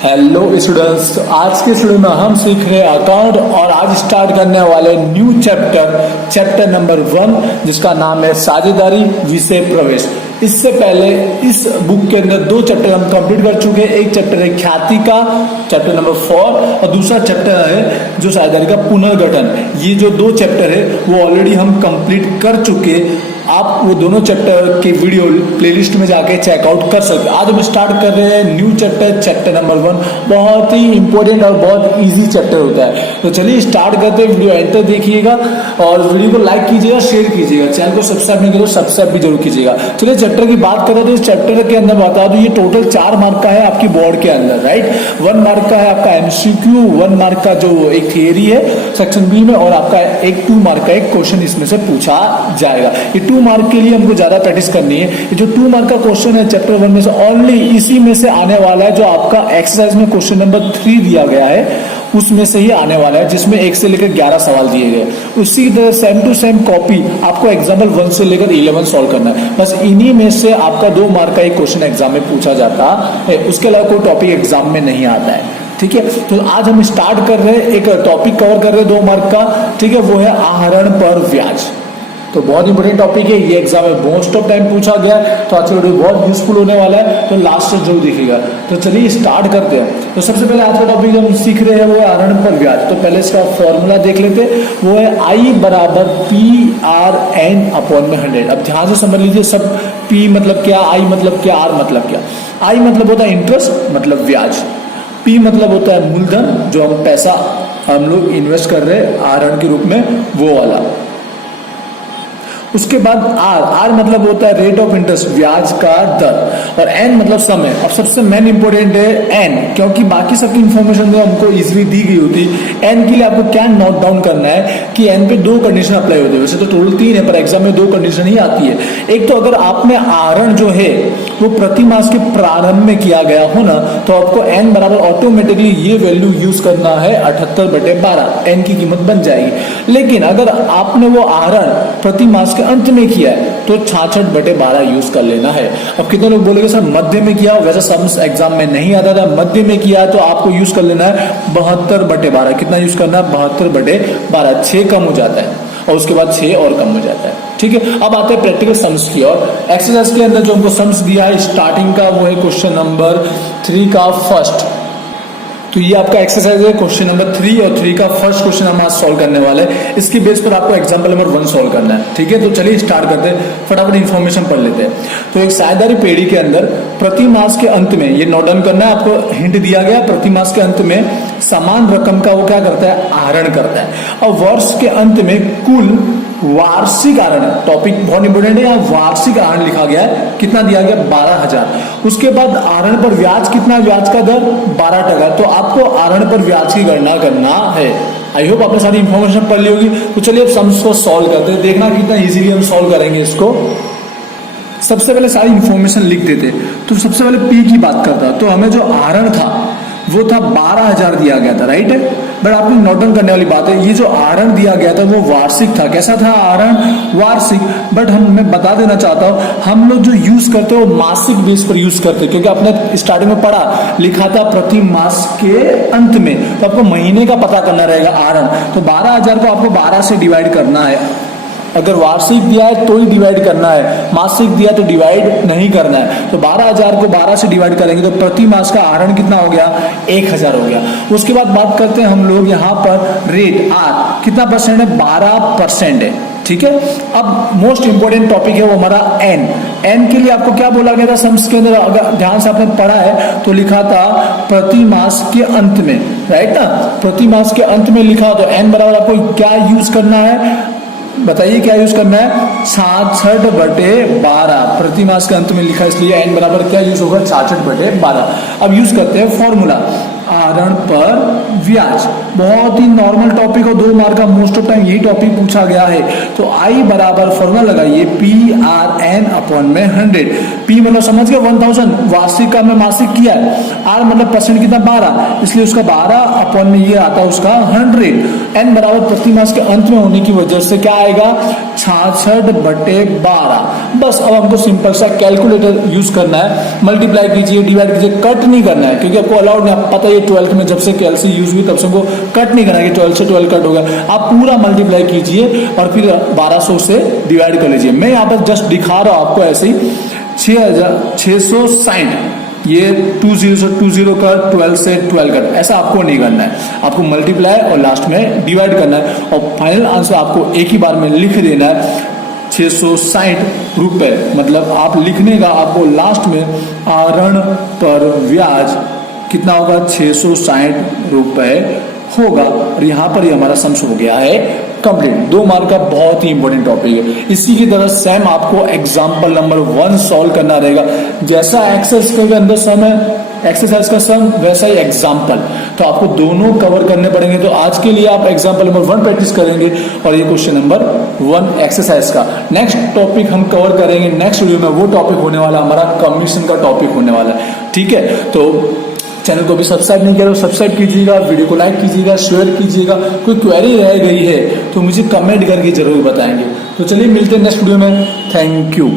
Hello students, तो आज के स्टूडियो में हम सीख रहे हैं अकाउंट और आज स्टार्ट करने वाले न्यू चैप्टर नंबर 1 जिसका नाम है साझेदारी विषय प्रवेश। इससे पहले इस बुक के अंदर 2 चैप्टर हम कंप्लीट कर चुके हैं। एक चैप्टर है ख्याति का चैप्टर नंबर 4 और दूसरा चैप्टर है जो साझेदारी का पुनर्गठन। ये जो 2 चैप्टर है वो ऑलरेडी हम कंप्लीट कर चुके हैं। आप वो दोनों चैप्टर के वीडियो प्लेलिस्ट में जाके चेकआउट कर सकते हैं। आज हम स्टार्ट कर रहे हैं न्यू चैप्टर नंबर 1। बहुत ही इंपॉर्टेंट और बहुत इजी चैप्टर होता है। तो चलिए स्टार्ट करते हैं। वीडियो एंड तक देखिएगा और वीडियो को लाइक कीजिएगा, शेयर कीजिएगा, चैनल को सब्सक्राइब नहीं करो सब्सक्राइब भी जरूर कीजिएगा। चलिए चैप्टर की बात करें तो इस चैप्टर के अंदर बता दूं ये टोटल 4 मार्क का है आपकी बोर्ड के अंदर, राइट। 1 मार्क का है आपका एमसीक्यू, 1 मार्क का जो एक थियरी है सेक्शन बी में और आपका एक 2 मार्क का एक क्वेश्चन इसमें से पूछा जाएगा। ये 2 मार्क के लिए हमको ज्यादा प्रैक्टिस करनी है। ये जो 2 मार्क का क्वेश्चन है चैप्टर 1 में से ओनली इसी में से आने वाला है। जो आपका एक्सरसाइज में क्वेश्चन नंबर 3 दिया गया है उसमें से ही आने वाला है, जिसमें 1 से लेकर 11 सवाल दिए गए। उसी तरह सेम टू सेम कॉपी आपको एग्जाम्पल 1 से लेकर 11 सॉल्व करना है। बस इन्हीं में से आपका 2 मार्क का एक क्वेश्चन एग्जाम में पूछा जाता है, उसके अलावा कोई टॉपिक एग्जाम में नहीं आता है। ठीक है, तो आज हम स्टार्ट कर रहे हैं, एक टॉपिक कवर कर रहे हैं 2 मार्क का। ठीक है, वो है आहरण पर ब्याज। तो बहुत इंपॉर्टेंट टॉपिक है, ये एग्जाम में मोस्ट ऑफ टाइम पूछा गया है, तो आज का वीडियो बहुत यूजफुल होने वाला है, तो लास्ट तक जरूर देखिएगा। तो चलिए स्टार्ट करते हैं। तो सबसे पहले आज का टॉपिक हम सीख रहे हैं वो है आहरण पर ब्याज। तो पहले इसका फॉर्मूला देख लेते हैं, वो है I बराबर PRN अपॉन में 100। अब ध्यान से समझ लीजिए सब। P मतलब क्या, I मतलब क्या, R मतलब क्या। I मतलब होता है इंटरेस्ट मतलब ब्याज, P मतलब होता है मूलधन जो हम पैसा हम लोग इन्वेस्ट कर रहे हैं आहरण के रूप में, वो वाला। उसके बाद R मतलब होता है रेट ऑफ इंटरेस्ट ब्याज का दर, और N मतलब समय। अब सबसे मेन इंपॉर्टेंट है N, क्योंकि बाकी सबकी इंफॉर्मेशन जो हमको इजीली दी गई होती है। N के लिए आपको क्या नोट डाउन करना है कि N पे 2 कंडीशन अप्लाई होती है। वैसे तो टोटल 3 है पर एग्जाम में 2 कंडीशन ही आती है। एक तो अगर आपने आहरण जो है वो प्रति मास के प्रारंभ में किया गया हो ना, तो आपको N बराबर ऑटोमेटिकली ये वैल्यू यूज करना है 78/12। N की कीमत बन जाएगी। लेकिन अगर आपने वो आहरण प्रति मास के अंत में किया है तो 66/12 यूज कर लेना है। अब कितने लोग बोलेंगे सर मध्य में किया, वैसे सम्स एग्जाम में नहीं आता था। मध्य में किया है तो आपको यूज कर लेना है 72/12। कितना यूज करना है, 72/12। 6 कम हो जाता है और उसके बाद 6 और कम हो जाता है। ठीक है, अब आते हैं प्रैक्टिकल सम्स की और एक्सरसाइज के अंदर जो हमको सम्स दिया है स्टार्टिंग का, वो है क्वेश्चन नंबर 3 का फर्स्ट। तो ये आपका एक्सरसाइज है क्वेश्चन नंबर 3 और 3 का फर्स्ट क्वेश्चन हम आज सॉल्व करने वाले हैं। इसकी बेस पर आपको एग्जांपल नंबर 1 सॉल्व करना है। ठीक है, तो चलिए स्टार्ट करते हैं, फटाफट इंफॉर्मेशन पढ़ लेते हैं। तो एक साझेदारी पेढ़ी के अंदर प्रति मास के अंत में, ये नोट डाउन करना है, आपको हिंट दिया गया, प्रति मास के अंत में समान रकम का वो क्या करता है, आहरण करता है। और वर्ष के अंत में कुल वार्षिक आहरण, टॉपिक बहुत इंपोर्टेंट है, यहाँ वार्षिक आहरण लिखा गया है, कितना दिया गया 12,000। उसके बाद आहरण पर ब्याज कितना, ब्याज का दर 12%। तो आपको आहरण पर ब्याज की गणना करना है। आई होप आपने सारी इंफॉर्मेशन पढ़ ली होगी। तो चलिए अब सम्स को सॉल्व करते हैं, देखना कितना इजीली हम सॉल्व करेंगे इसको। सबसे पहले सारी इंफॉर्मेशन लिख देते। तो सबसे पहले P की बात करता, तो हमें जो आहरण था वो था 12,000 दिया गया था, राइट। बट आपको नोट डाउन करने वाली बात है, ये जो आहरण दिया गया था वो वार्षिक था। कैसा था आहरण, वार्षिक। बट मैं बता देना चाहता हूँ, हम लोग जो यूज करते हैं वो मासिक बेस पर यूज करते हैं, क्योंकि आपने स्टार्टिंग में पढ़ा लिखा था प्रति मास के अंत में, तो आपको महीने का पता करना रहेगा आहरण। तो 12,000 को आपको 12 से डिवाइड करना है। अगर वार्षिक दिया है तो ही डिवाइड करना है, मासिक दिया तो डिवाइड नहीं करना है। तो 12,000 को 12 से डिवाइड करेंगे तो प्रति मास का आहरण कितना हो गया, 1,000 हो गया। उसके बाद बात करते हैं हम लोग यहाँ पर रेट R कितना परसेंट है, 12% है। ठीक है, अब मोस्ट इंपोर्टेंट टॉपिक है वो हमारा N के लिए आपको क्या बोला गया था सम्स के अंदर, अगर ध्यान से आपने पढ़ा है तो लिखा था प्रति मास के अंत में, राइट ना। प्रति मास के अंत में लिखा, तो N बराबर आपको क्या यूज करना है, बताइए क्या यूज करना है, 66/12। प्रति मास के अंत में लिखा इसलिए N बराबर क्या यूज होगा, 66/12। अब यूज करते हैं फॉर्मूला आहरण पर ब्याज। बहुत ही नॉर्मल टॉपिक और 2 मार्क का मोस्ट ऑफ टाइम यही टॉपिक पूछा गया है। तो I बराबर फॉर्मूला लगाइए PRN अपॉन में 100। P मतलब समझ गए 1000, वार्षिक का मैं मासिक किया है। R मतलब परसेंट कितना 12, इसलिए उसका 12 अपॉन में ये आता है उसका 100। N बराबर प्रति मास के अंत में होने की वजह से क्या आएगा, 66/12। बस अब हमको सिंपल सा कैलकुलेटर यूज करना है, मल्टीप्लाई कीजिए, डिवाइड कीजिए, कट नहीं करना है क्योंकि आपको अलाउड नहीं, आपको पता है 12th में जब से कैलसी यूज हुई तब से हमको कट नहीं करना है कि 12 से 12 कट हो गया। आप पूरा मल्टीप्लाई कीजिए और फिर 1200 से डिवाइड कर लीजिए। मैं यहाँ पर जस्ट दिखा रहा हूं आपको ऐसे ही 6660, ये 20 से 20 का 12 से 12 कट, ऐसा आपको नहीं करना है, आपको मल्टीप्लाई और लास्ट में डिवाइड करना है और फाइनल आंसर आपको एक ही बार में लिख देना है 660 रुपए। मतलब आप लिखने का आपको लास्ट में आहरण पर ब्याज कितना होगा, 660 रुपए होगा। और यहाँ पर ही हमारा सम्स हो गया है कंप्लीट। 2 मार्क का बहुत ही इंपॉर्टेंट टॉपिक है। इसी की तरह सेम आपको एग्जाम्पल नंबर 1 सॉल्व करना रहेगा। जैसा एक्सेस के अंदर सम है, एक्सरसाइज का सम, वैसा ही एग्जाम्पल, तो आपको दोनों कवर करने पड़ेंगे। तो आज के लिए आप एग्जाम्पल नंबर 1 प्रैक्टिस करेंगे और ये क्वेश्चन नंबर 1 एक्सरसाइज का। नेक्स्ट टॉपिक हम कवर करेंगे नेक्स्ट वीडियो में, वो टॉपिक होने वाला हमारा कमीशन का टॉपिक होने वाला है। ठीक है, तो चैनल को भी सब्सक्राइब नहीं किया तो सब्सक्राइब कीजिएगा, वीडियो को लाइक कीजिएगा, शेयर कीजिएगा। कोई क्वेरी रह गई है तो मुझे कमेंट करके जरूर बताएंगे। तो चलिए मिलते हैं नेक्स्ट वीडियो में। Thank you.